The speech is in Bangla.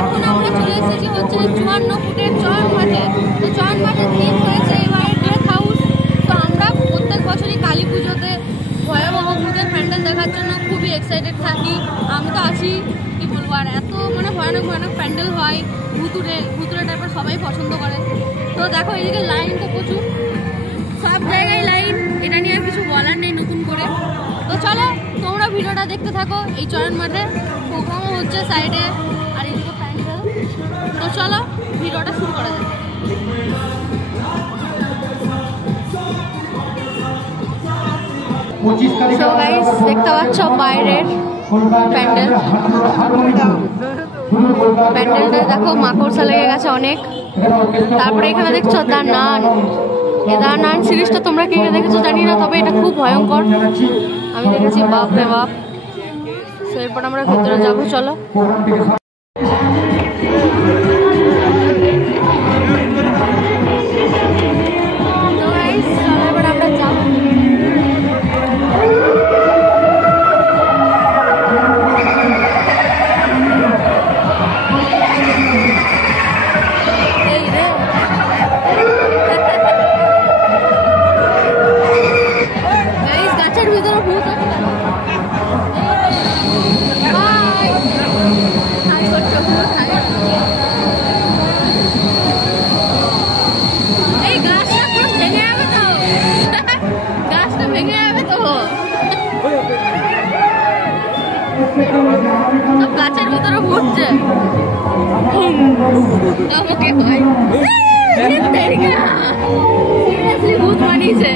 এখন আমরা চলে এসেছি হচ্ছে 54 ফুটের চয়ন মাঠে। তো চয়ন মাঠে থিম হয়েছে এবারে ডেথ হাউস। তো আমরা প্রত্যেক বছরই কালী পুজোতে ভয়াবহ ভূতের প্যান্ডেল দেখার জন্য খুবই এক্সাইটেড থাকি। আমি তো আছি, কি বলবো, আর এত মানে ভয়ানক ভয়ানক প্যান্ডেল হয়, ভুতুরে ভুতুরে টাইপের, সবাই পছন্দ করে। তো দেখো এদিকে লাইন তো প্রচুর, সব জায়গায় লাইন, এটা নিয়ে আর কিছু বলার নেই নতুন করে। তো চলো তোমরা ভিডিওটা দেখতে থাকো। এই চয়ন মাঠে প্রোগ্রামও হচ্ছে সাইডে, আর এদিকে প্যান্ডেল। তো চলো ভিডিওটা শুরু করা যাক। সো গাইস, দেখতে পাচ্ছ বাইরের প্যান্ডেল। প্যান্ডেলটা দেখো মাকড়সা লেগে গেছে অনেক। তারপরে এখানে দেখছো দা নান। দা নান সিরিজটা তোমরা কে দেখেছো জানি না, তবে এটা খুব ভয়ঙ্কর। আমি দেখেছি, বাপ রে বাপ। তো এরপর আমরা ভেতরে যাবো, চলো। এবার আমরা যাবো। গাছের ভিতরে ভূত আছে। এই গাছটা পুরো ভেঙে যাবে তো, গাছটা ভেঙে যাবে তো। সব গাছের ভিতরে ঘুরছে। সিরিয়াসলি ভূত বানিয়েছে।